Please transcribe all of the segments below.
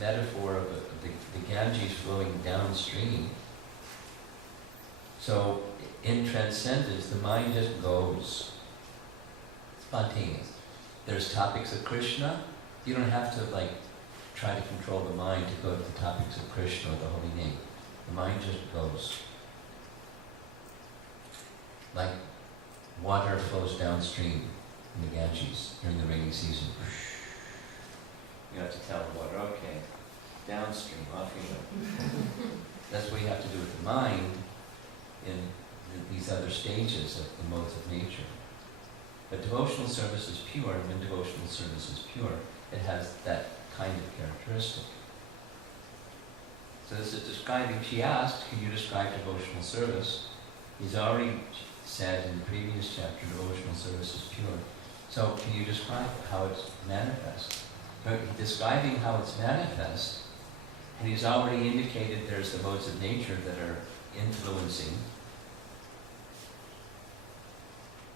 metaphor of the Ganges flowing downstream. So in transcendence, the mind just goes. Spontaneous. There's topics of Krishna. You don't have to try to control the mind to go to the topics of Krishna or the holy name. The mind just goes. Like water flows downstream in the Ganges during the rainy season. You have to tell the water, okay, downstream, off you go. That's what you have to do with the mind in these other stages of the modes of nature. But devotional service is pure, and when devotional service is pure, it has that kind of characteristic. So this is describing, she asked, can you describe devotional service? He's already said in the previous chapter, devotional service is pure. So can you describe how it's manifest? Describing how it's manifest, and he's already indicated there's the modes of nature that are influencing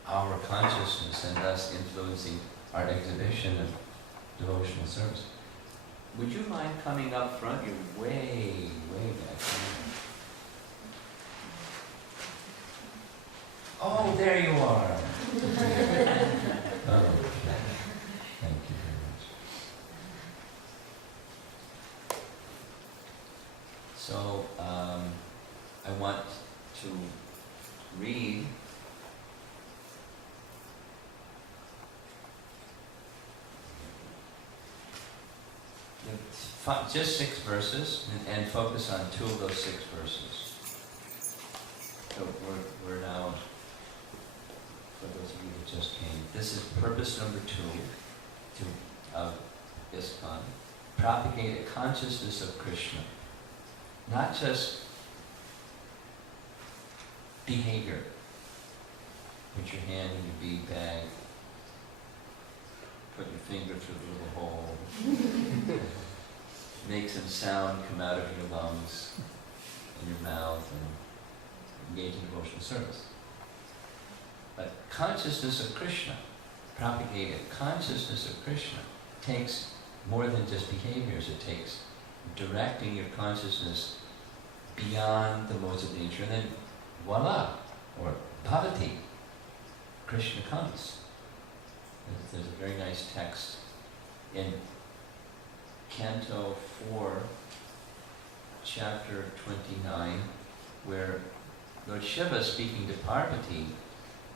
our consciousness and thus influencing our exhibition of devotional service. Would you mind coming up front? You're way, way back there. Oh, there you are. Oh, thank you very much. So, I want to read just 6 verses and focus on 2 of those 6 verses. So we're now, for those of you that just came, this is purpose number 2 of ISKCON. Propagate a consciousness of Krishna. Not just behavior. Put your hand in your bead bag. Put your finger through the little hole. Make some sound come out of your lungs and your mouth and engage in devotional service. But consciousness of Krishna, propagate a consciousness of Krishna, takes more than just behaviors. It takes directing your consciousness beyond the modes of nature, and then voila, or bhavati, Krishna comes. There's a very nice text in Canto 4, chapter 29, where Lord Shiva speaking to Parvati,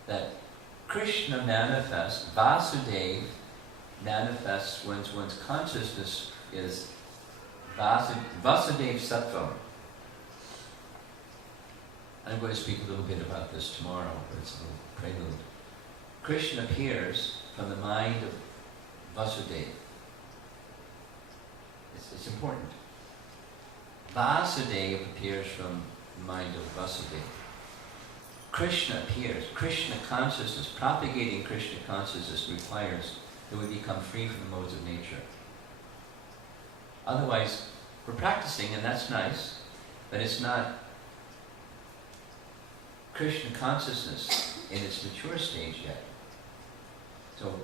that Krishna manifests, Vasudeva manifests when one's consciousness is Vasudeva Sattva. I'm going to speak a little bit about this tomorrow, but it's a little prelude. Krishna appears from the mind of Vasudeva. It's important. Vasudeva appears from the mind of Vasudeva. Krishna appears. Krishna consciousness, propagating Krishna consciousness requires that we become free from the modes of nature. Otherwise, we're practicing, and that's nice, but it's not Krishna consciousness in its mature stage yet. So,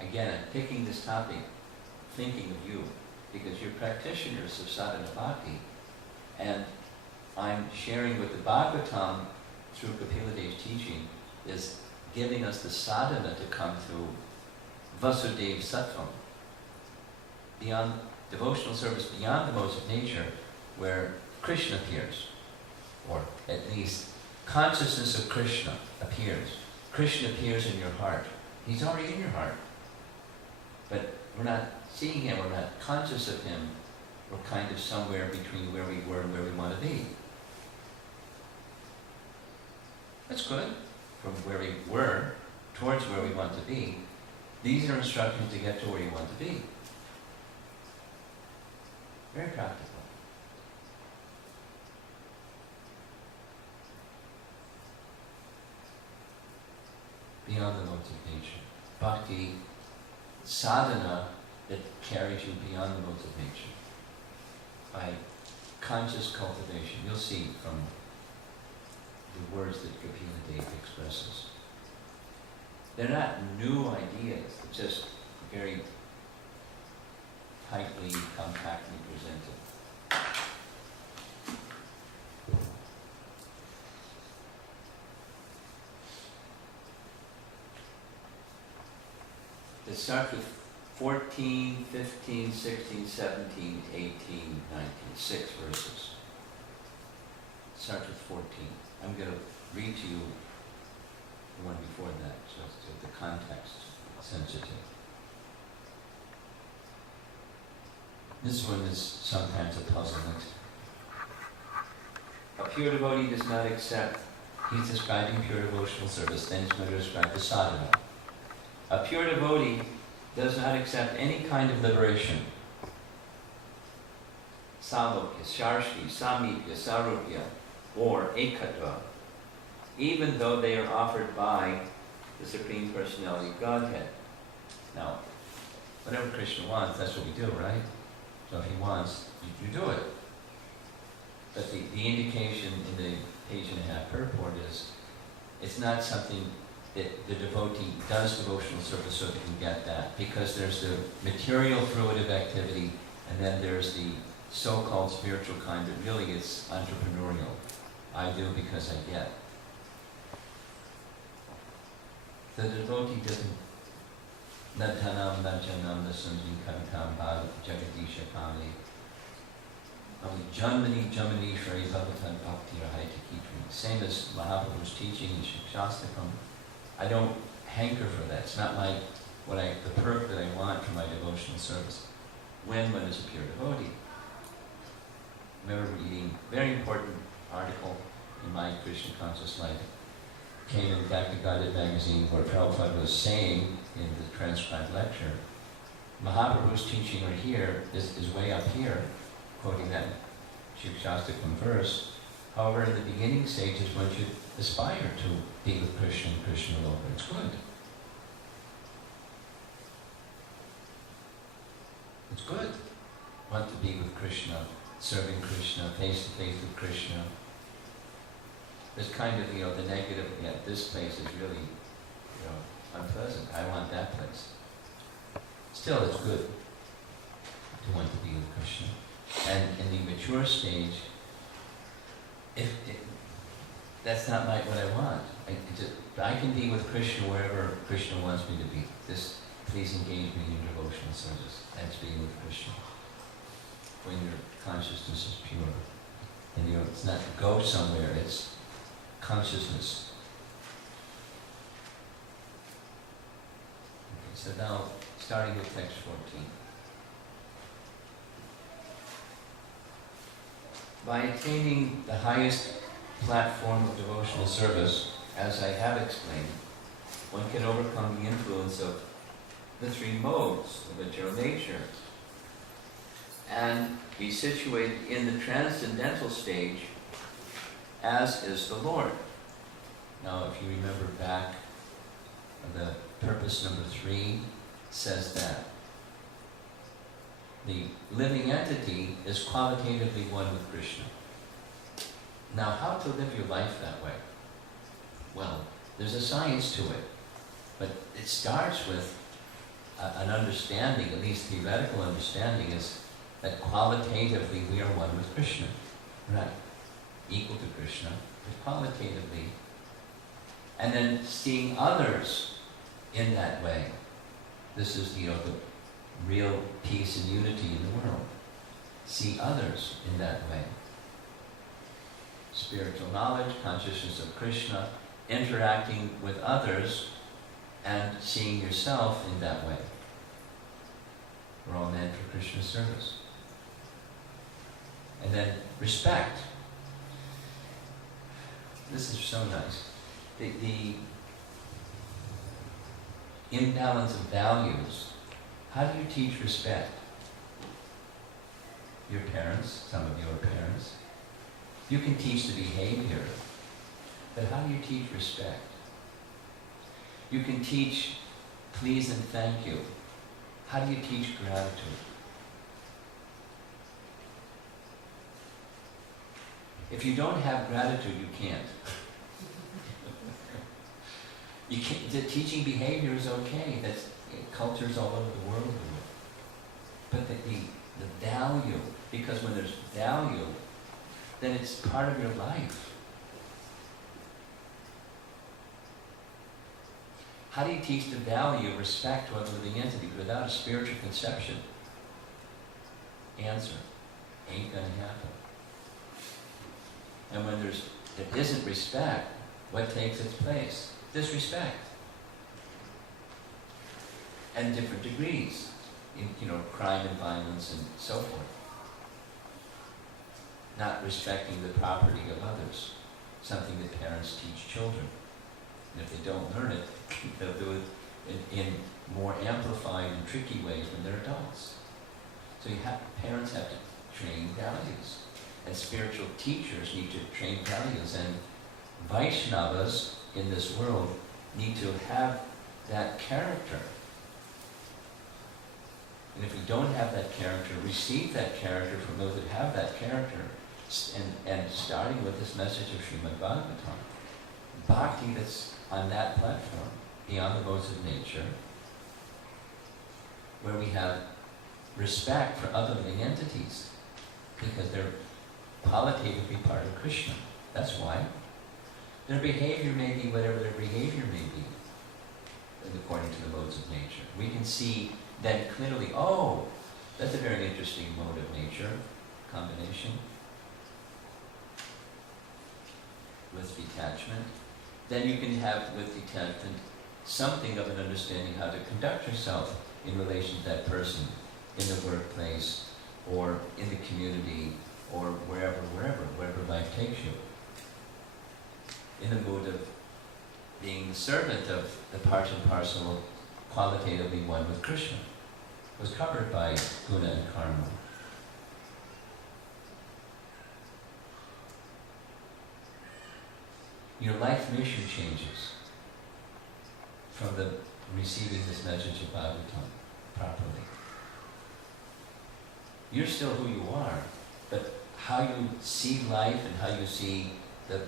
again, I'm picking this topic, thinking of you, because you're practitioners of sadhana bhakti, and I'm sharing with the Bhagavatam through Kapila Dev's teaching is giving us the sadhana to come through Vasudeva Sattvam, beyond devotional service, beyond the modes of nature, where Krishna appears, or at least consciousness of Krishna appears. Krishna appears in your heart. He's already in your heart. But we're not seeing him, we're not conscious of him. We're kind of somewhere between where we were and where we want to be. That's good. From where we were towards where we want to be. These are instructions to get to where you want to be. Very practical. Beyond the modes of nature. Bhakti, sadhana that carries you beyond the modes of nature. By conscious cultivation. You'll see from the words that Kapila Dev expresses. They're not new ideas, they're just very tightly, compactly presented. It starts with 14, 15, 16, 17, 18, 19, 6 verses. It starts with 14. I'm going to read to you the one before that, so the context sensitive. This one is sometimes a puzzlement. A pure devotee does not accept, he's describing pure devotional service, then he's going to describe the sadhana. A pure devotee does not accept any kind of liberation. Salokya, Sharshti, Samipya, Sarupya, or Ekatva, even though they are offered by the Supreme Personality of Godhead. Now, whatever Krishna wants, that's what we do, right? So if he wants, you do it. But the indication in the page and a half purport is, it's not something that the devotee does devotional service so they can get that, because there's the material fruitive activity, and then there's the so-called spiritual kind that really is entrepreneurial. I do because I get. The devotee doesn't Nadhanam Najanam Nasunjin Kantam Bhava Jagadisha Kami Janmani Jamani Shri Bhavatan Bhakti Rahayati Kitri. Same as Mahaprabhu's teaching in Shikshastakam. I don't hanker for that. It's not the perk that I want for my devotional service. When one is a pure devotee. I remember reading a very important article in my Krishna conscious life. Came in Bhakti Guided magazine where Prabhupada was saying in the transcribed lecture, Mahaprabhu's teaching right here is way up here, quoting that Shikshastakam verse. However, in the beginning stages, one should aspire to be with Krishna and Krishna alone. It's good. It's good. Want to be with Krishna, serving Krishna, face to face with Krishna. There's kind of, the negative, this place is really, unpleasant. I want that place. Still, it's good to want to be with Krishna. And in the mature stage, if that's not what I want. I can be with Krishna wherever Krishna wants me to be. Please engage me in devotional service. That's being with Krishna. When your consciousness is pure. And it's not to go somewhere, it's consciousness. Okay, so now, starting with text 14. By attaining the highest platform of devotional service, as I have explained, one can overcome the influence of the three modes of material nature and be situated in the transcendental stage as is the Lord. Now, if you remember back, the purpose number 3 says that the living entity is qualitatively one with Krishna. Now, how to live your life that way? Well, there's a science to it, but it starts with an understanding, at least theoretical understanding, is that qualitatively we are one with Krishna. Right. Equal to Krishna, but qualitatively. And then seeing others in that way. This is, the real peace and unity in the world. See others in that way. Spiritual knowledge, consciousness of Krishna, interacting with others, and seeing yourself in that way. We're all meant for Krishna's service. And then respect. This is so nice. The imbalance of values. How do you teach respect? Your parents, some of you are parents. You can teach the behavior, but how do you teach respect? You can teach please and thank you. How do you teach gratitude? If you don't have gratitude, you can't. The teaching behavior is okay. That's cultures all over the world do it. but the value, because when there's value, then it's part of your life. How do you teach the value of respect to other living entities without a spiritual conception? Answer, ain't gonna happen. And when there isn't respect, what takes its place? Disrespect. And different degrees, in crime and violence and so forth. Not respecting the property of others, something that parents teach children. And if they don't learn it, they'll do it in more amplified and tricky ways when they're adults. So parents have to train values, and spiritual teachers need to train values, and Vaishnavas in this world need to have that character. And if we don't have that character, receive that character from those that have that character, and starting with this message of Srimad Bhagavatam, bhakti that's on that platform, beyond the modes of nature, where we have respect for other living entities, because they're qualitatively part of Krishna. That's why. Their behavior may be whatever their behavior may be, according to the modes of nature. We can see then clearly, oh, that's a very interesting mode of nature combination with detachment. Then you can have with detachment something of an understanding how to conduct yourself in relation to that person in the workplace or in the community or wherever life takes you. In the mood of being the servant of the part and parcel of qualitatively one with Krishna, was covered by guna and karma. Your life mission changes from the receiving this message of Bhagavatam properly. You're still who you are, but how you see life and how you see the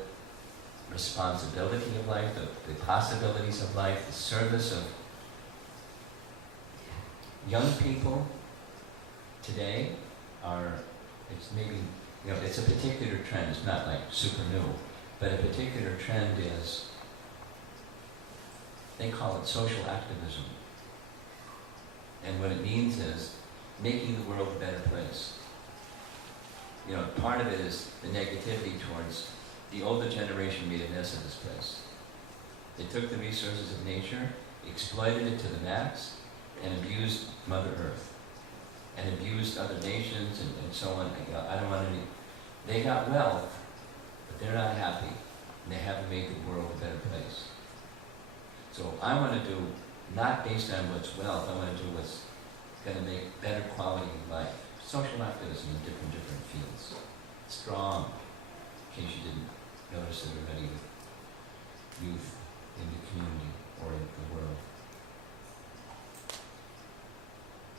responsibility of life, the possibilities of life, the service of young people today it's maybe, it's a particular trend, it's not like super new, but a particular trend is, they call it social activism. And what it means is making the world a better place. Part of it is the negativity towards the older generation made a mess of this place. They took the resources of nature, exploited it to the max, and abused Mother Earth, and abused other nations and so on. I don't want any. They got wealth, but they're not happy, and they haven't made the world a better place. So I want to do, not based on what's wealth, I want to do what's going to make better quality of life. Social activism in different fields. Strong, in case you didn't notice it already, with youth in the community or in the world.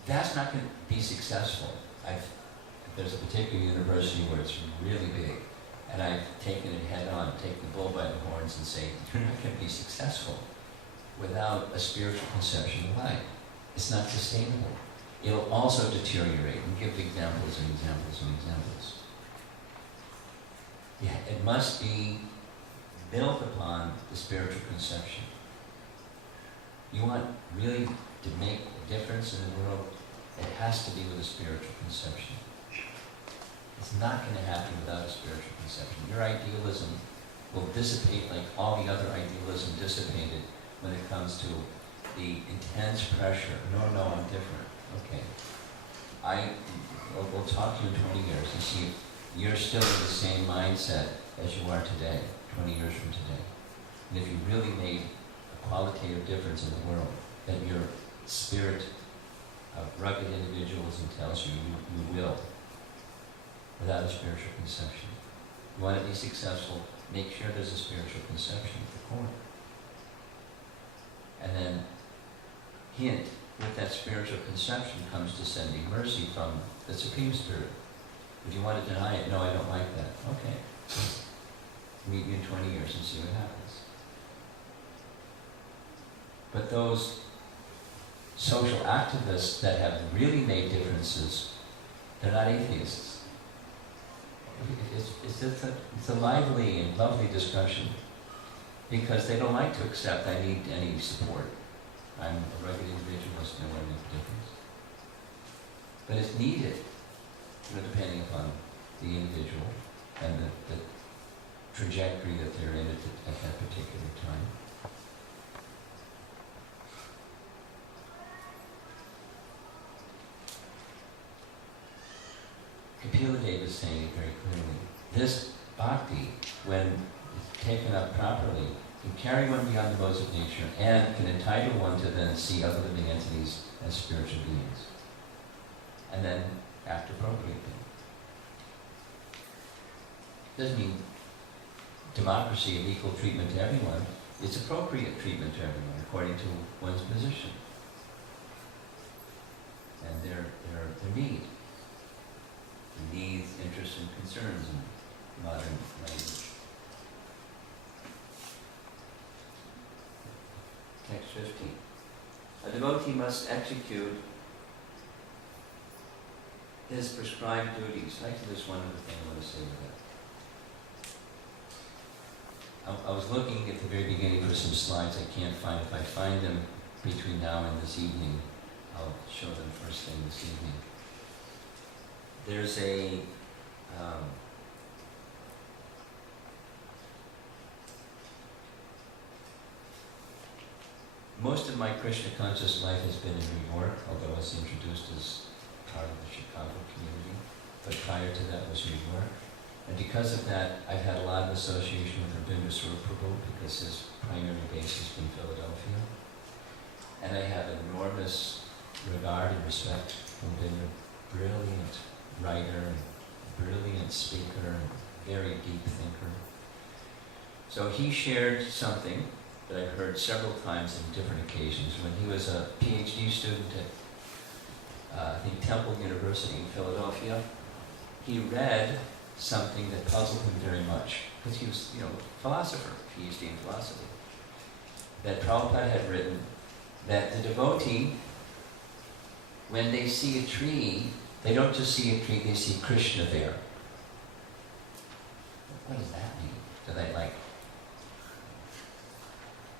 That's not going to be successful. There's a particular university where it's really big, and I've taken it head on, taken the bull by the horns and say, you're not going to be successful without a spiritual conception of life. It's not sustainable. It'll also deteriorate, and give examples and examples and examples. Yeah, it must be built upon the spiritual conception. You want really to make a difference in the world, it has to be with a spiritual conception. It's not going to happen without a spiritual conception. Your idealism will dissipate like all the other idealism dissipated when it comes to the intense pressure. No, I'm different. Okay. We'll talk to you in 20 years and see if you're still in the same mindset as you are today, 20 years from today. And if you really made a qualitative difference in the world, that your spirit of rugged individualism tells you you will, without a spiritual conception. You want to be successful, make sure there's a spiritual conception at the core. And then, hint, with that spiritual conception comes descending mercy from the Supreme Spirit. If you want to deny it, no, I don't like that. Okay. Meet you in 20 years and see what happens. But those social activists that have really made differences, they're not atheists. It's a lively and lovely discussion because they don't like to accept I need any support. I'm a rugged individualist, no one makes a difference. But it's needed, depending upon the individual and the trajectory that they're in at that particular time. Kapila Deva is saying it very clearly. This bhakti, when taken up properly, can carry one beyond the modes of nature and can entitle one to then see other living entities as spiritual beings. And then act appropriately. Doesn't mean democracy of equal treatment to everyone. It's appropriate treatment to everyone according to one's position and their need. The needs, interests, and concerns in modern language. Text 15. A devotee must execute his prescribed duties. Actually, there's one other thing I want to say with that. I was looking at the very beginning for some slides I can't find. If I find them between now and this evening, I'll show them first thing this evening. There's a most of my Krishna conscious life has been in New York, although I was introduced as part of the Chicago community, but prior to that was New York. And because of that, I've had a lot of association with Rabindra Prabhu because his primary base has been Philadelphia. And I have enormous regard and respect for Rabindra, brilliant writer, brilliant speaker, and very deep thinker. So he shared something that I've heard several times on different occasions. When he was a PhD student at I think Temple University in Philadelphia, he read something that puzzled him very much, because he was, a philosopher, PhD in philosophy, that Prabhupada had written that the devotee, when they see a tree, they don't just see a tree, they see Krishna there. What does that mean? Do they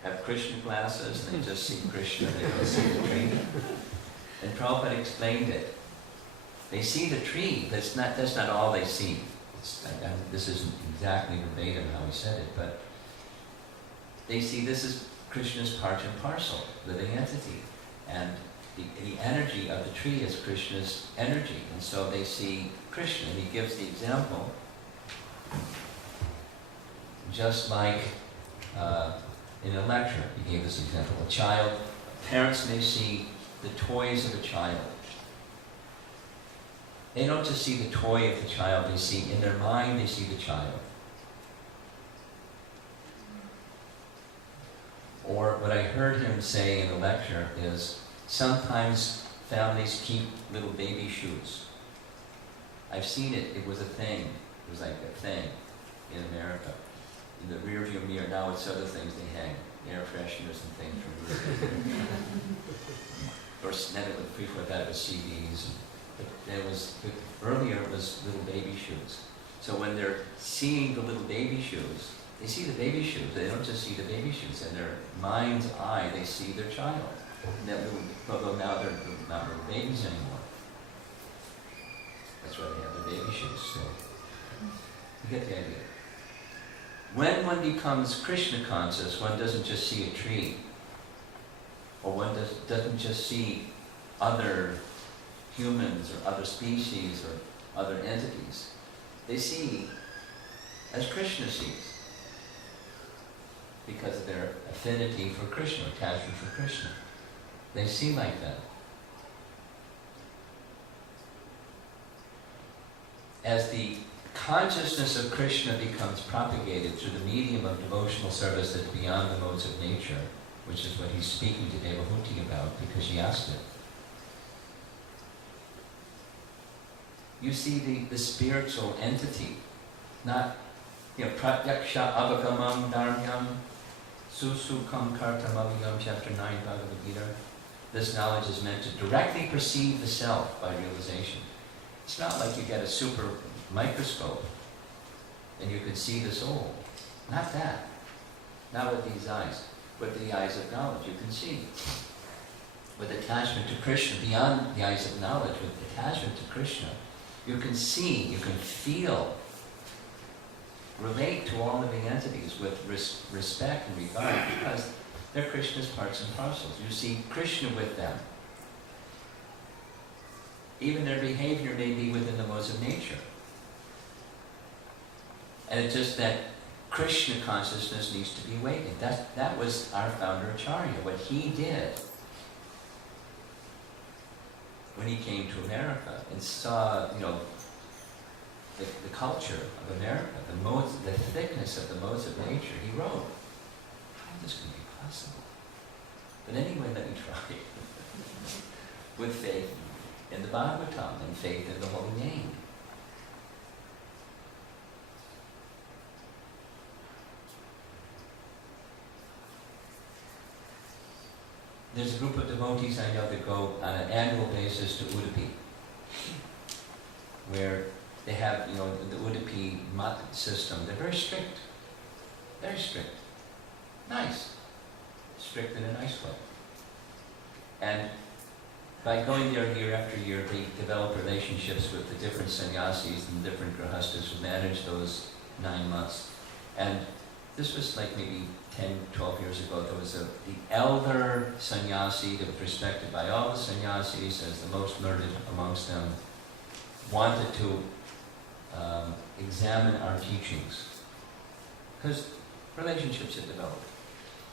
have Krishna glasses and they just see Krishna, they don't see the tree? And Prabhupada explained it. They see the tree, that's not all they see. This isn't exactly verbatim how he said it, but they see this is Krishna's part and parcel, living entity. And the energy of the tree is Krishna's energy. And so they see Krishna. And he gives the example, just like in a lecture, he gave this example. A child, parents may see the toys of a child. They don't just see the toy of the child, they see, in their mind, they see the child. Or what I heard him say in the lecture is, sometimes families keep little baby shoes. I've seen it, it was a thing. It was like a thing in America. In the rear view mirror, now it's other things they hang, air fresheners and things from or then it was before that it was CDs. Earlier it was little baby shoes. So when they're seeing the little baby shoes, they see the baby shoes. They don't just see the baby shoes. In their mind's eye, they see their child. Although now they're not little babies anymore. That's why they have the baby shoes. So you get the idea. When one becomes Krishna conscious, one doesn't just see a tree. Or one doesn't just see other humans or other species or other entities. They see as Krishna sees, because of their affinity for Krishna, attachment for Krishna. They see like that. As the consciousness of Krishna becomes propagated through the medium of devotional service that's beyond the modes of nature, which is what he's speaking to Devahuti about, because she asked it. You see the spiritual entity, not, pratyaksha avagamam dharmyam, susukam kartamaviyam, chapter 9, Bhagavad Gita. This knowledge is meant to directly perceive the self by realization. It's not like you get a super microscope and you can see the soul. Not that. Not with these eyes. With the eyes of knowledge you can see. With attachment to Krishna, beyond the eyes of knowledge, with attachment to Krishna, you can see, you can feel, relate to all living entities with respect and regard, because they're Krishna's parts and parcels. You see Krishna with them. Even their behavior may be within the modes of nature. And it's just that Krishna consciousness needs to be awakened. That was our founder Acharya, what he did when he came to America and saw, the culture of America, the modes, the thickness of the modes of nature. He wrote, how this can be possible? But anyway, let me try with faith in the Bhagavatam and faith in the holy name. There's a group of devotees I know that go on an annual basis to Udupi, where they have, the Udupi Mat system. They're very strict. Very strict. Nice. Strict in a nice way. And by going there year after year, they develop relationships with the different sannyasis and different grahastas who manage those 9 months. And this was like maybe 10, 12 years ago. There was the elder sannyasi that was respected by all the sannyasis as the most learned amongst them, wanted to examine our teachings, because relationships had developed.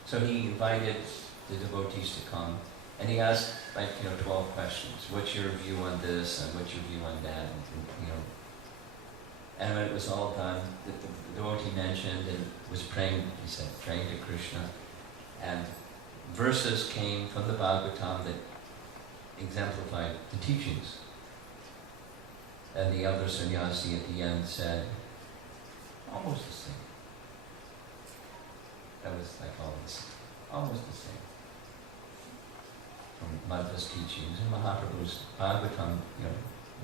So he invited the devotees to come, and he asked 12 questions. What's your view on this, and what's your view on that? And when it was all done, the devotee mentioned and was praying, he said, praying to Krishna, and verses came from the Bhagavatam that exemplified the teachings. And the elder sannyasi at the end said, almost the same. That was like almost the same. From Madhva's teachings and Mahaprabhu's Bhagavatam,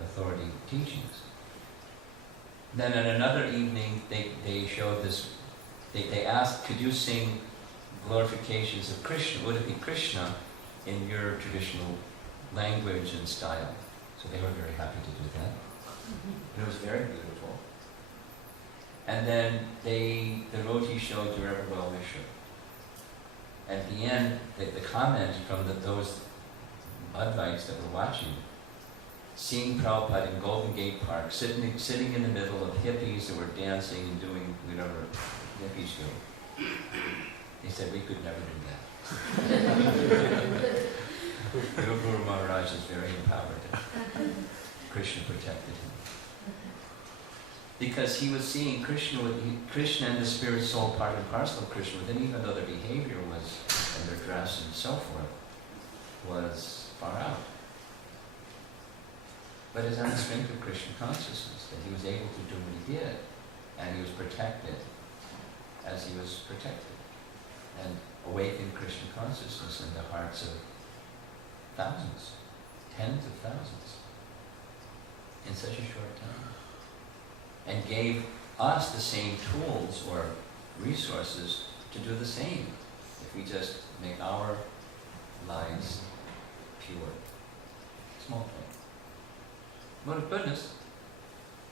authority teachings. Then on another evening, they showed this, they asked, could you sing glorifications of Krishna, would it be Krishna, in your traditional language and style? So they were very happy to do that. And it was very beautiful. And then the devotee showed your ever well wisher. At the end, the comment from those Advaites that were watching, seeing Prabhupada in Golden Gate Park, sitting in the middle of hippies that were dancing and doing whatever hippies do. He said, we could never do that. Guru Maharaj is very empowered. Krishna protected him. Because he was seeing Krishna and the spirit soul part and parcel of Krishna with him, even though their behavior was, and their dress and so forth, was far out. But it's on the strength of Krishna consciousness that he was able to do what he did, and he was protected as he was protected, and awakened Krishna consciousness in the hearts of thousands, tens of thousands, in such a short time, and gave us the same tools or resources to do the same if we just make our lives pure. Small thing. But of goodness,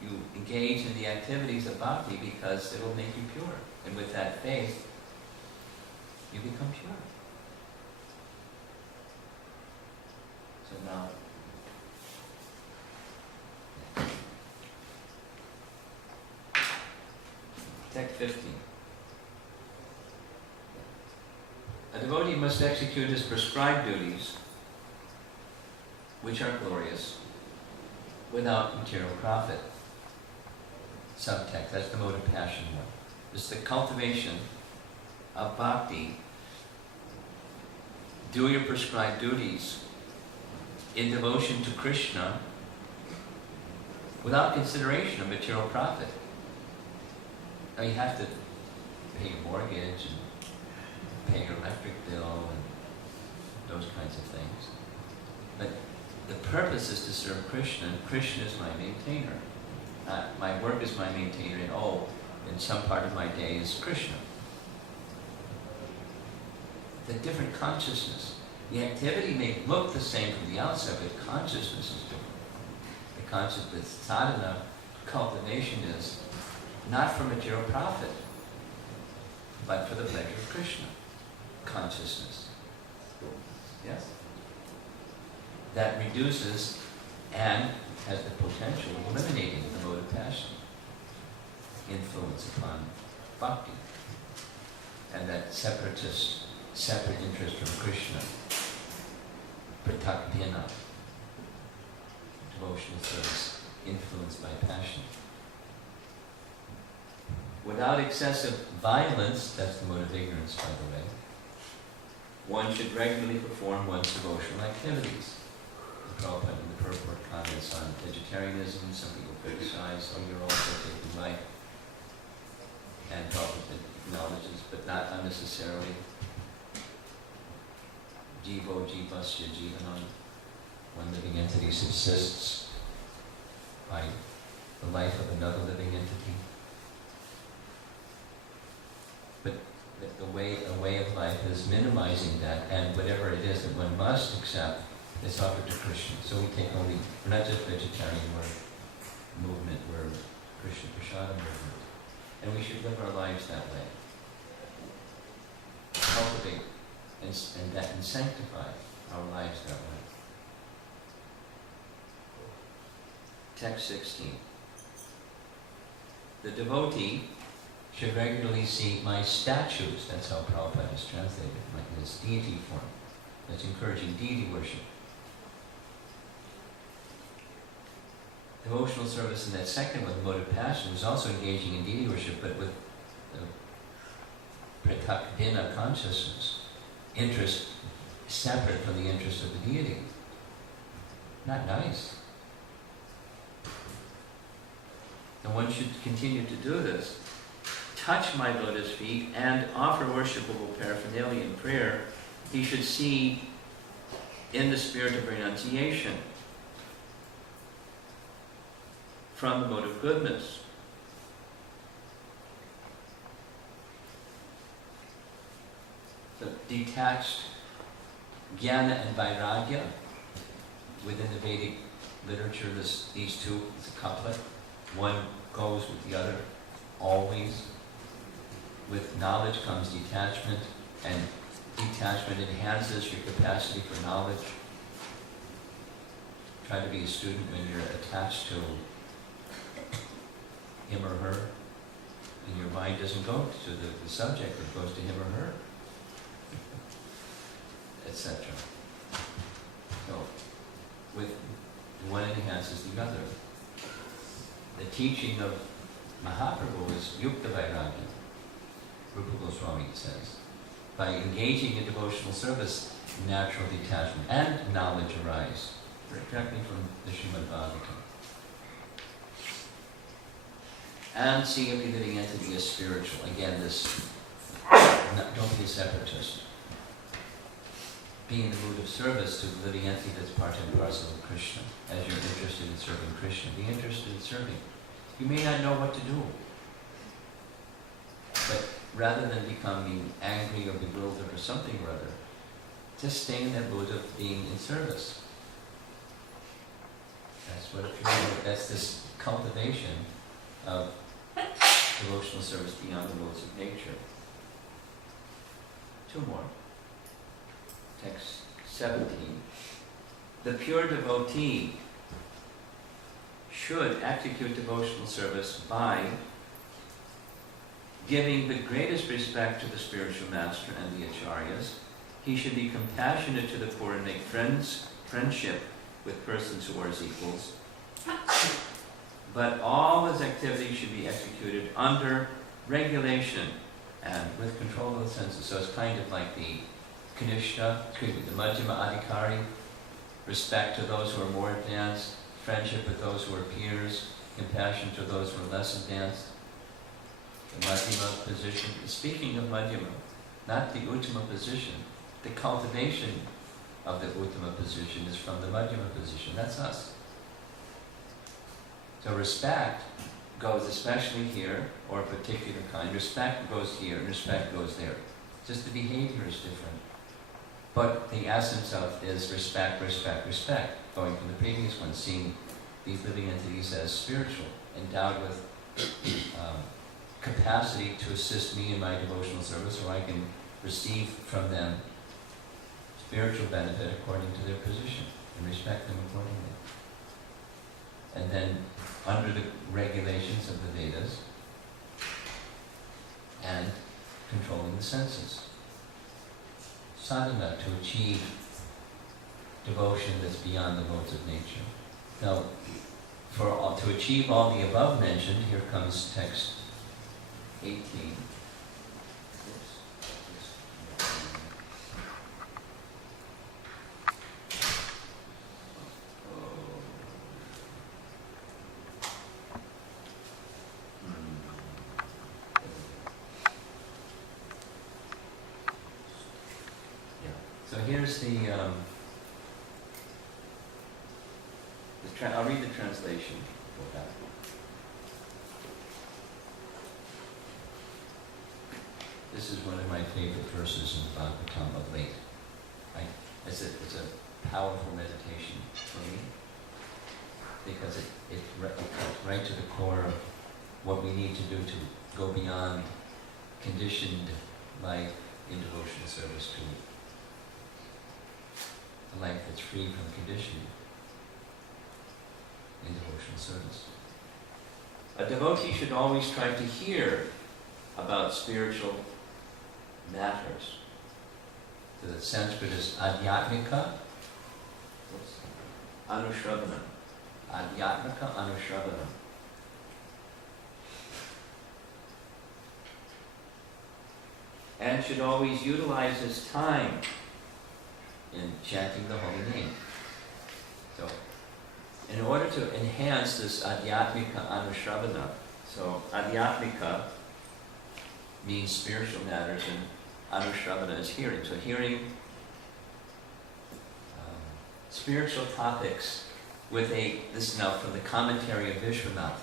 you engage in the activities of bhakti because it will make you pure. And with that faith, you become pure. So now, text 15. A devotee must execute his prescribed duties, which are glorious, without material profit. Subtext, that's the mode of passion one. It's the cultivation of bhakti. Do your prescribed duties in devotion to Krishna without consideration of material profit. Now you have to pay your mortgage and pay your electric bill and those kinds of things. But the purpose is to serve Krishna, and Krishna is my maintainer. My work is my maintainer, and in some part of my day is Krishna. The different consciousness. The activity may look the same from the outset, but consciousness is different. The sadhana cultivation is not for material profit, but for the pleasure of Krishna. Consciousness. Yes? That reduces and has the potential of eliminating the mode of passion, influence upon bhakti, and that separate interest from Krishna, pratakdina, devotional service, influenced by passion. Without excessive violence, that's the mode of ignorance, by the way, one should regularly perform one's devotional activities. The Prabhupada in the purport comments on vegetarianism, some people criticize, you're also taking life, and Prabhupada acknowledges, but not unnecessarily. Jivo jivasya jivanam, one living entity subsists by the life of another living entity. But a way of life is minimizing that, and whatever it is that one must accept is offered to Krishna. So we're not just vegetarian, we're movement, we're Krishna Prasada movement. And we should live our lives that way. Cultivate and sanctify our lives that way. Text 16. The devotee should regularly see my statues. That's how Prabhupada is translated, like this deity form. That's encouraging deity worship. Devotional service in that second one, the mode of passion, was also engaging in deity worship, but with pratakdina consciousness, interest separate from the interest of the deity. Not nice. And one should continue to do this. Touch my lotus feet and offer worshipable paraphernalia in prayer. He should see in the spirit of renunciation from the mode of goodness. The detached jnana and vairagya within the Vedic literature, these two, it's a couplet. One goes with the other always. With knowledge comes detachment, and detachment enhances your capacity for knowledge. Try to be a student when you're attached to him or her, and your mind doesn't go to the subject, it goes to him or her, etc. So, with one enhances the other. The teaching of Mahaprabhu is Yukta Vairagya. Rupa Goswami says, by engaging in devotional service, natural detachment and knowledge arise. Directly from the Srimad Bhagavatam. And see every living entity as spiritual. Again, don't be a separatist. Be in the mood of service to the living entity that's part and parcel of Krishna. As you're interested in serving Krishna, be interested in serving. You may not know what to do, but rather than becoming angry or bewildered or something or other, just stay in that mood of being in service. That's this cultivation of devotional service beyond the modes of nature. Two more. Text 17. The pure devotee should execute devotional service by giving the greatest respect to the spiritual master and the acharyas. He should be compassionate to the poor and make friendship with persons who are his equals. But all his activities should be executed under regulation and with control of the senses. So it's kind of like the the Madhyama Adhikari, respect to those who are more advanced, friendship with those who are peers, compassion to those who are less advanced. The Madhyama position, speaking of Madhyama, not the Uttama position, the cultivation of the Uttama position is from the Madhyama position. That's us. So respect goes especially here, or a particular kind. Respect goes here, and respect goes there. Just the behavior is different. But the essence of is respect, respect, respect. Going from the previous one, seeing these living entities as spiritual, endowed with capacity to assist me in my devotional service, or I can receive from them spiritual benefit according to their position, and respect them accordingly. And then, under the regulations of the Vedas, and controlling the senses. Sadhana to achieve devotion that's beyond the modes of nature. Now, to achieve all the above mentioned, here comes text 18. So here's I'll read the translation for that. This is one of my favorite verses in the Bhagavatam of late. It's a powerful meditation for me, because it cuts right to the core of what we need to do to go beyond conditioned life in devotional service to a life that's free from conditioning in devotional service. A devotee should always try to hear about spiritual matters. The Sanskrit is adhyatmika anushravanam. Adhyatmika anushravanam. And should always utilize his time in chanting the holy name. So, in order to enhance this adhyatmika anushravana, so adhyatmika means spiritual matters, and anushravana is hearing. So hearing spiritual topics with this is now from the commentary of Vishwanath.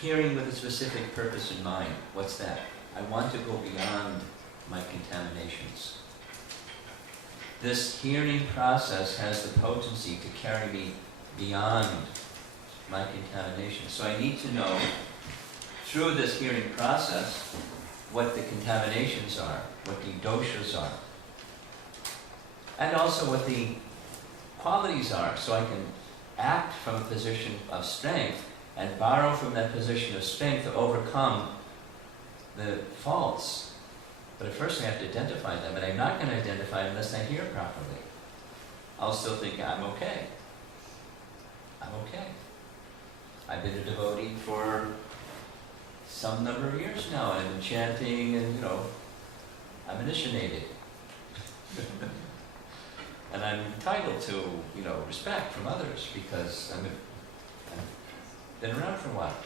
Hearing with a specific purpose in mind. What's that? I want to go beyond my contaminations. This hearing process has the potency to carry me beyond my contamination. So I need to know, through this hearing process, what the contaminations are, what the doshas are, and also what the qualities are, so I can act from a position of strength and borrow from that position of strength to overcome the faults. But at first I have to identify them, and I'm not going to identify them unless I hear properly. I'll still think I'm okay. I'm okay. I've been a devotee for some number of years now, and I've been chanting, and I'm initiated. And I'm entitled to, respect from others, because I've been around for a while.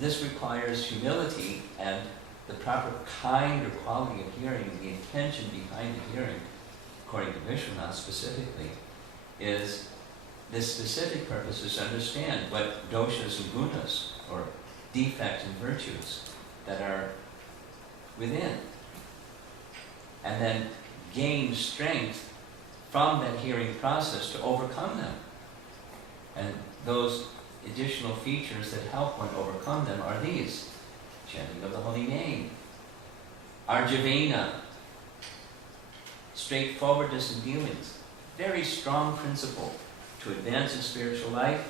This requires humility and the proper kind or quality of hearing. The intention behind the hearing, according to Vishwanath specifically, is this specific purpose is to understand what doshas and gunas, or defects and virtues, that are within. And then gain strength from that hearing process to overcome them. And those additional features that help one overcome them are these: chanting of the holy name, arjavena, straightforwardness in dealings, very strong principle to advance in spiritual life.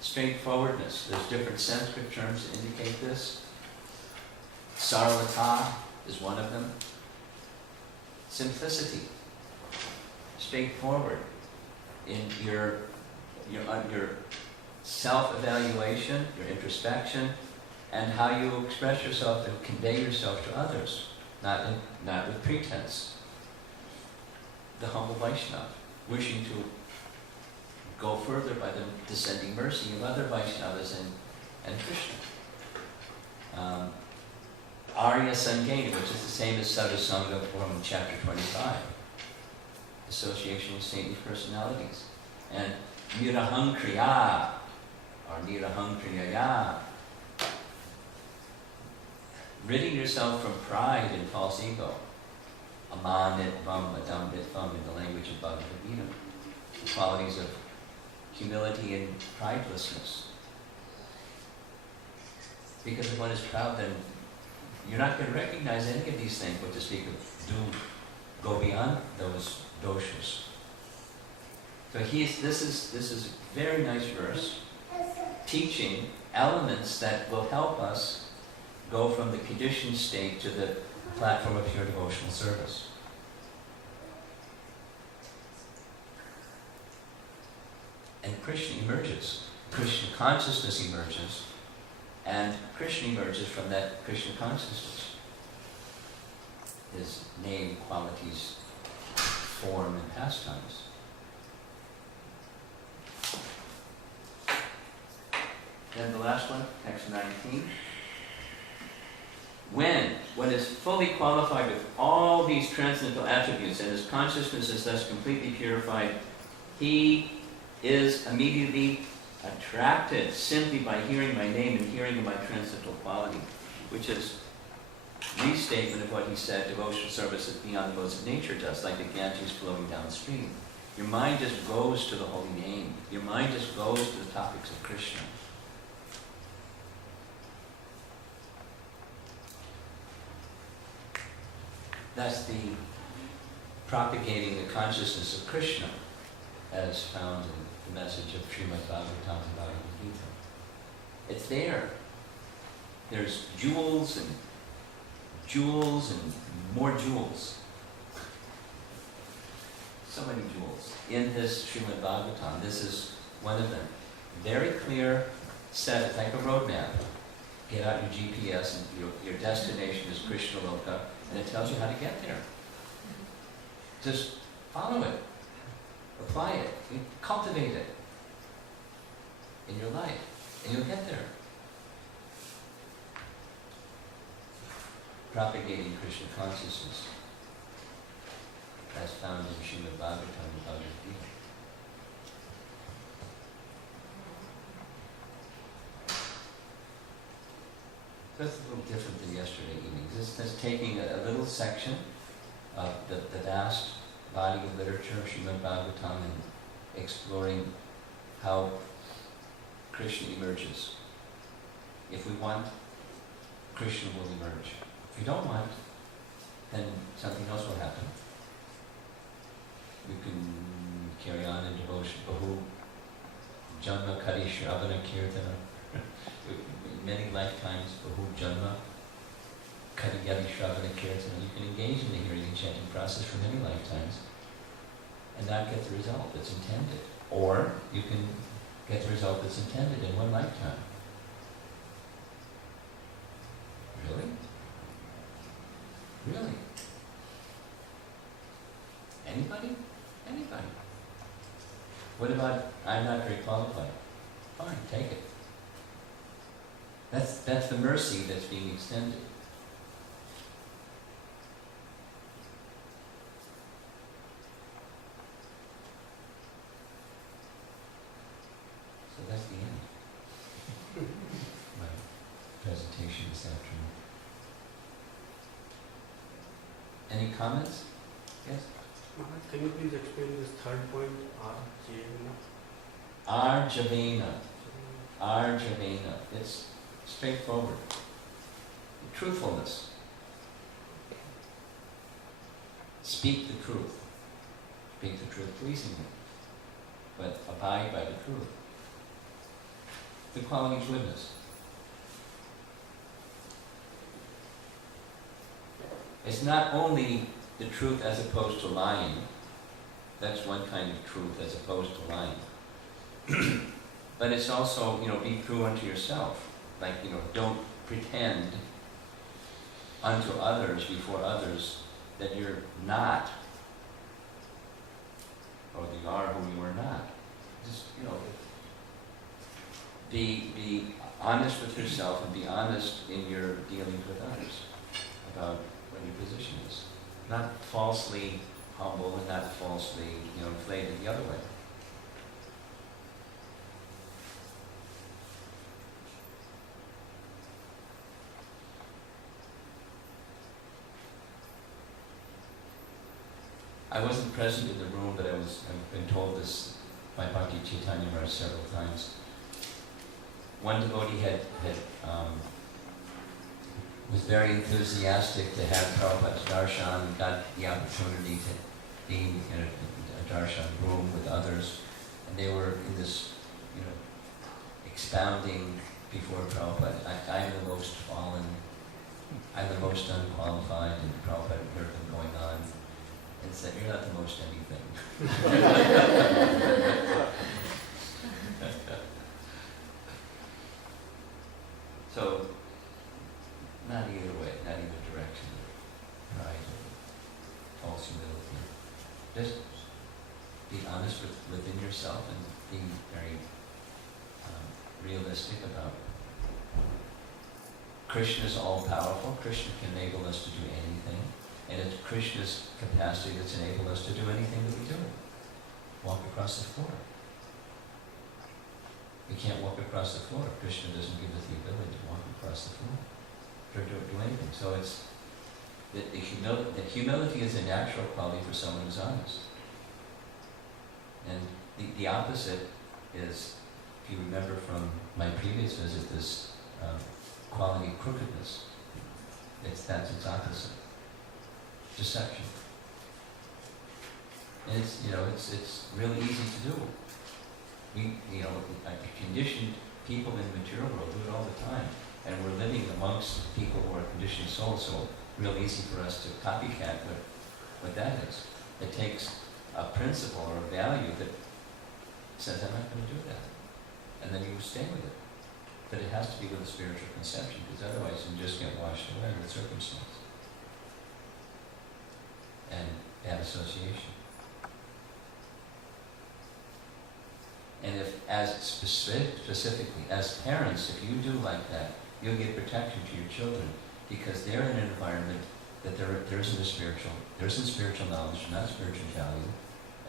Straightforwardness. There's different Sanskrit terms that indicate this. Sarvata is one of them. Simplicity, straightforward in your self-evaluation, your introspection, and how you express yourself and convey yourself to others, not with pretense. The humble Vaishnava, wishing to go further by the descending mercy of other Vaishnavas and Krishna. Arya Sangena, which is the same as Sadhusanga from chapter 25. Association with saintly personalities. And Nirahang Kriya, or Nirahang Kriyaya. Ridding yourself from pride and false ego. Amanitvam, adambitvam in the language of Bhagavad Gita. The qualities of humility and pridelessness. Because if one is proud, then you're not going to recognize any of these things, but to speak of go beyond those doshas. So this is a very nice verse, teaching elements that will help us go from the conditioned state to the platform of pure devotional service. And Krishna emerges. Krishna consciousness emerges. And Krishna emerges from that Krishna consciousness. His name, qualities, form, and pastimes. Then the last one, text 19. When one is fully qualified with all these transcendental attributes and his consciousness is thus completely purified, he is immediately attracted simply by hearing my name and hearing of my transcendental quality, which is restatement of what he said, devotional service is beyond the modes of nature does, like the Ganges flowing downstream. Your mind just goes to the holy name. Your mind just goes to the topics of Krishna. That's the propagating the consciousness of Krishna, as found in the message of Srimad Bhagavatam and Bhagavad Gita. It's there. There's jewels and more jewels. So many jewels in this Srimad Bhagavatam. This is one of them. Very clear set. It's like a roadmap. Get out your GPS and your destination is Krishna Loka, and it tells you how to get there. Just follow it, apply it, cultivate it in your life, and you'll get there. Propagating Krishna consciousness, as found in Srimad Bhagavatam and Bhagavad Gita. That's a little different than yesterday evening. This is taking a little section of the vast body of literature of Srimad Bhagavatam and exploring how Krishna emerges. If we want, Krishna will emerge. If we don't want, then something else will happen. We can carry on in devotion. Bahu Janma Kari Shravana Kirtana. Many lifetimes, Bahu Janma Kari Yadi Shravana Kirtana. You can engage in the hearing and chanting process for many lifetimes and not get the result that's intended. Or you can get the result that's intended in one lifetime. Really? Really? Anybody? Anybody. What about, I'm not very qualified? Fine, take it. That's the mercy that's being extended. So that's the end. My presentation this afternoon. Any comments? Yes? Can you please explain this third point, Arjavena? Arjavena. Arjavena. It's straightforward. Truthfulness. Speak the truth. Speak the truth pleasingly. But abide by the truth. The quality of goodness. It's not only the truth as opposed to lying. That's one kind of truth as opposed to lying. But it's also, be true unto yourself. Like, don't pretend unto others, before others, that you're not, or that you are who you are not. Just, be honest with yourself and be honest in your dealings with others. about what your position is. Not falsely humble and not falsely, inflated the other way. I wasn't present in the room, but I've been told this by Bhakti Chaitanya Maharaj several times. One devotee was very enthusiastic to have Prabhupada's darshan, and got the opportunity to be in a darshan room with others, and they were in this, expounding before Prabhupada. I'm the most fallen, I'm the most unqualified, and Prabhupada heard them going on, and said, "You're not the most anything." So, not either way, not either direction, pride or false humility. Just be honest within yourself and be very realistic about Krishna is all-powerful. Krishna can enable us to do anything. And it's Krishna's capacity that's enabled us to do anything that we do. Walk across the floor. We can't walk across the floor if Krishna doesn't give us the ability to walk across the floor, or do anything. So it's that humility is a natural quality for someone who's honest. And the opposite is, if you remember from my previous visit, this quality of crookedness. That's its opposite. Deception. And it's really easy to do. We, conditioned people in the material world do it all the time. And we're living amongst people who are conditioned souls, so real easy for us to copycat what that is. It takes a principle or a value that says, I'm not going to do that. And then you stay with it. But it has to be with a spiritual conception, because otherwise you just get washed away with circumstance and bad association. And if, specifically, as parents, if you do like that, you'll give protection to your children, because they're in an environment that there isn't spiritual knowledge, not spiritual value,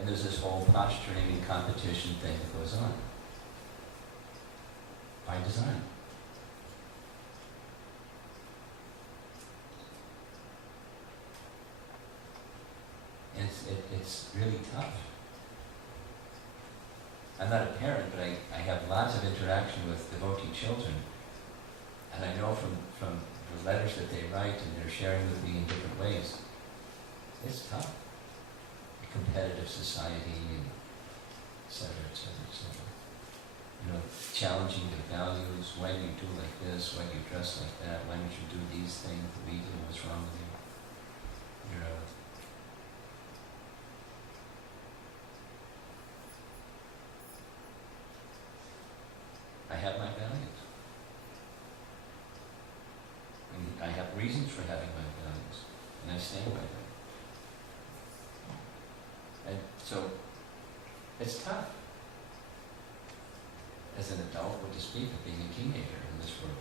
and there's this whole posturing and competition thing that goes on. By design. And it's really tough. I'm not a parent, but I have lots of interaction with devotee children, and I know from the letters that they write and they're sharing with me in different ways, it's tough. A competitive society, and et cetera, et cetera, et cetera. Challenging the values. Why do you do like this? Why do you dress like that? Why don't you do these things that we do? What's wrong with you? I have my values. And I have reasons for having my values, and I stand by them. And so, it's tough. As an adult, what to speak of being a teenager in this world,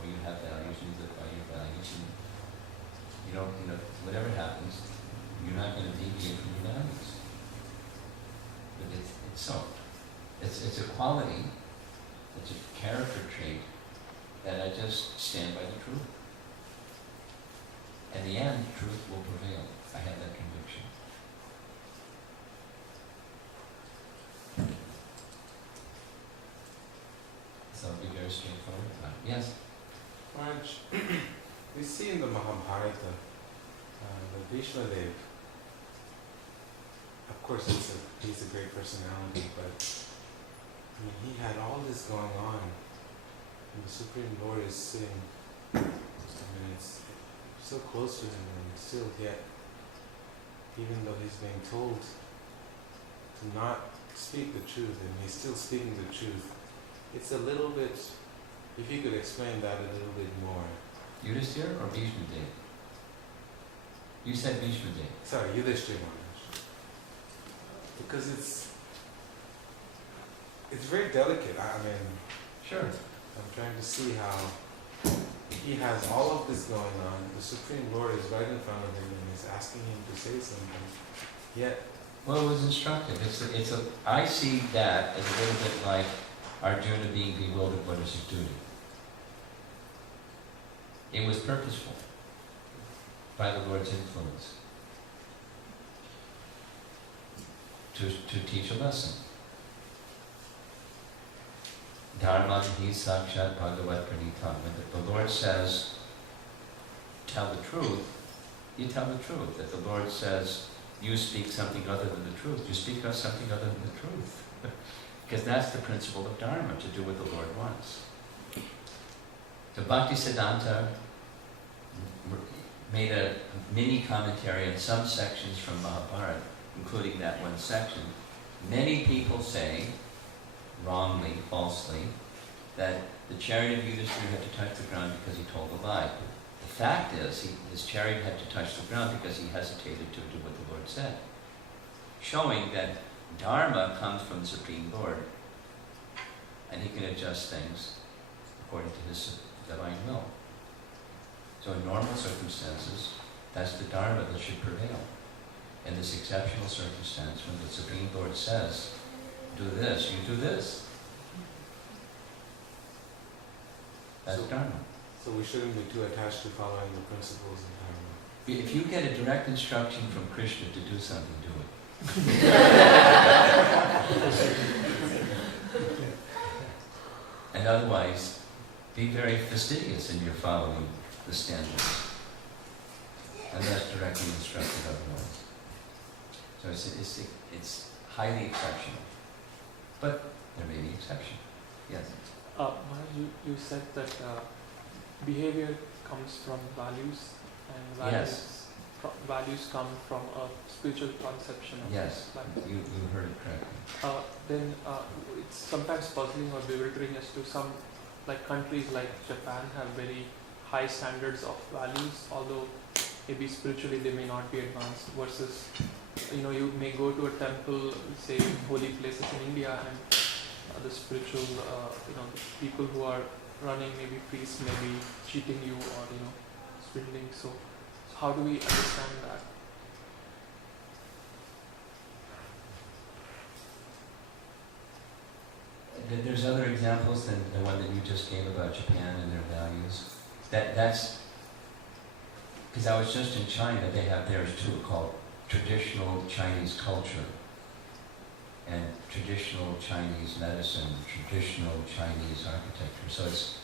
where you have values, you live by your values, and whatever happens, you're not going to deviate from your values. But it's a quality, it's a character trait that I just stand by the truth. In the end, truth will prevail. I have that conviction. So I'll be very straightforward about it. Yes? Maharaj, we see in the Mahabharata, the Bhishma Dev, of course he's a great personality, but he had all this going on, and the Supreme Lord is sitting, it's so close to him, and still yet, even though he's being told to not speak the truth, and he's still speaking the truth. It's a little bit, if you could explain that a little bit more. Yudhishthira or Bhishma Dev? You said Bhishma Dev. Sorry, Yudhishthira Maharaj. Because it's very delicate. I mean, sure. I'm trying to see how he has all of this going on. The Supreme Lord is right in front of him and he's asking him to say something. Yet, Well, it was instructive. I see that as a little bit like Arjuna being bewildered what is his duty. It was purposeful by the Lord's influence to teach a lesson. Dharma hi sakshat bhagavat pranita. When the Lord says, tell the truth, you tell the truth. If the Lord says, you speak something other than the truth, you speak of something other than the truth. Because that's the principle of Dharma, to do what the Lord wants. So Bhaktisiddhanta made a mini commentary on some sections from Mahabharata, including that one section. Many people say, wrongly, falsely, that the chariot of Yudhishthira had to touch the ground because he told a lie. The fact is, his chariot had to touch the ground because he hesitated to do what the Lord said, showing that Dharma comes from the Supreme Lord, and he can adjust things according to his divine will. So in normal circumstances, that's the Dharma that should prevail. In this exceptional circumstance, when the Supreme Lord says, do this, you do this. That's Dharma. so we shouldn't be too attached to following the principles of Dharma. If you get a direct instruction from Krishna to do something, do it. And otherwise, be very fastidious in your following the standards, unless directly instructed otherwise. So it's highly exceptional, but there may be exception. Yes. Maharaj, you said that behavior comes from values, and values come from a spiritual conception of Yes, life. you heard it correctly. Then it's sometimes puzzling or bewildering as to some, like countries like Japan have very high standards of values, although maybe spiritually they may not be advanced, versus, you may go to a temple, say holy places in India, and the spiritual, the people who are running, maybe priests, may be cheating you or, swindling. So how do we understand that? There's other examples than the one that you just gave about Japan and their values. That's because I was just in China. They have theirs too, called traditional Chinese culture and traditional Chinese medicine, traditional Chinese architecture. So it's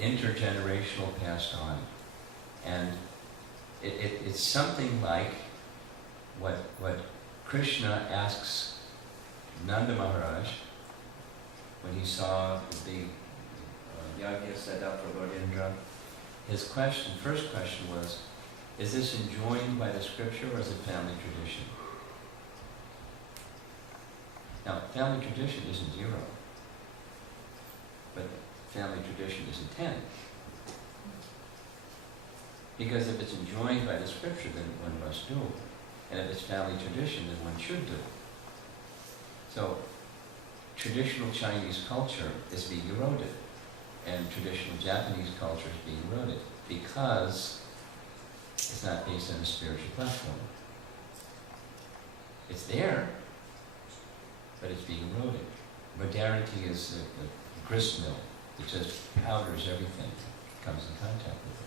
intergenerational, passed on, and it's something like what Krishna asks Nanda Maharaj when he saw the yajna set up for Lord Indra. His first question was, is this enjoined by the scripture or is it family tradition? Now, family tradition isn't 0, but family tradition isn't 10. Because if it's enjoined by the scripture, then one must do. And if it's family tradition, then one should do. So, traditional Chinese culture is being eroded, and traditional Japanese culture is being eroded because it's not based on a spiritual platform. It's there, but it's being eroded. Modernity is a grist mill. It just powders everything that comes in contact with it.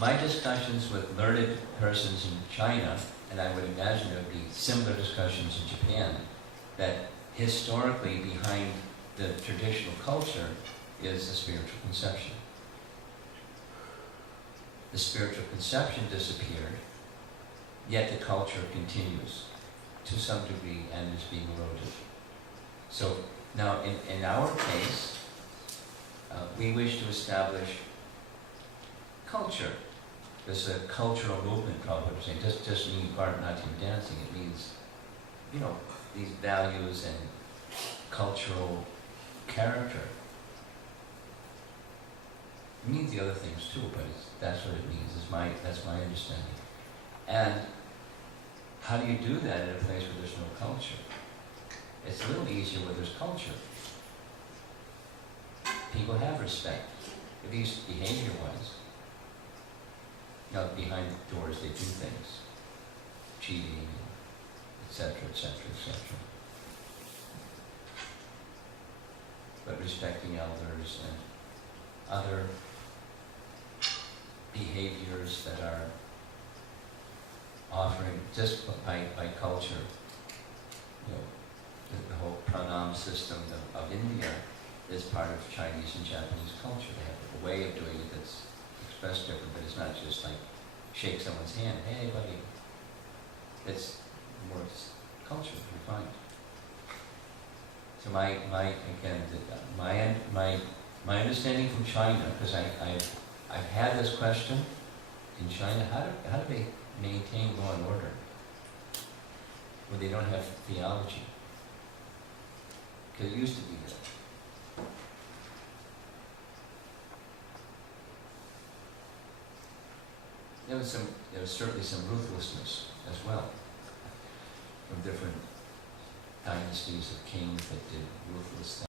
My discussions with learned persons in China, and I would imagine there would be similar discussions in Japan, that historically behind the traditional culture is the spiritual conception. The spiritual conception disappeared, yet the culture continues to some degree and is being eroded. So now in our case, we wish to establish culture. There's a cultural movement, Prabhupada was saying. It doesn't mean Bharatanatyam dancing. It means, these values and cultural character. It means the other things too, but that's what it means. That's my understanding. And how do you do that in a place where there's no culture? It's a little easier where there's culture. People have respect, at least behavior-wise. Now, behind doors they do things, cheating, etc., etc., etc. But respecting elders and other behaviors that are offering just by culture, you know, the whole pranam system of India is part of Chinese and Japanese culture. They have a way of doing it that's expressed different, but it's not just like shake someone's hand, hey buddy. It's more culture, refined. So my understanding from China, because I've had this question in China, how do they maintain law and order when they don't have theology? Because it used to be that. There was certainly some ruthlessness as well from different dynasties of kings that did ruthless things.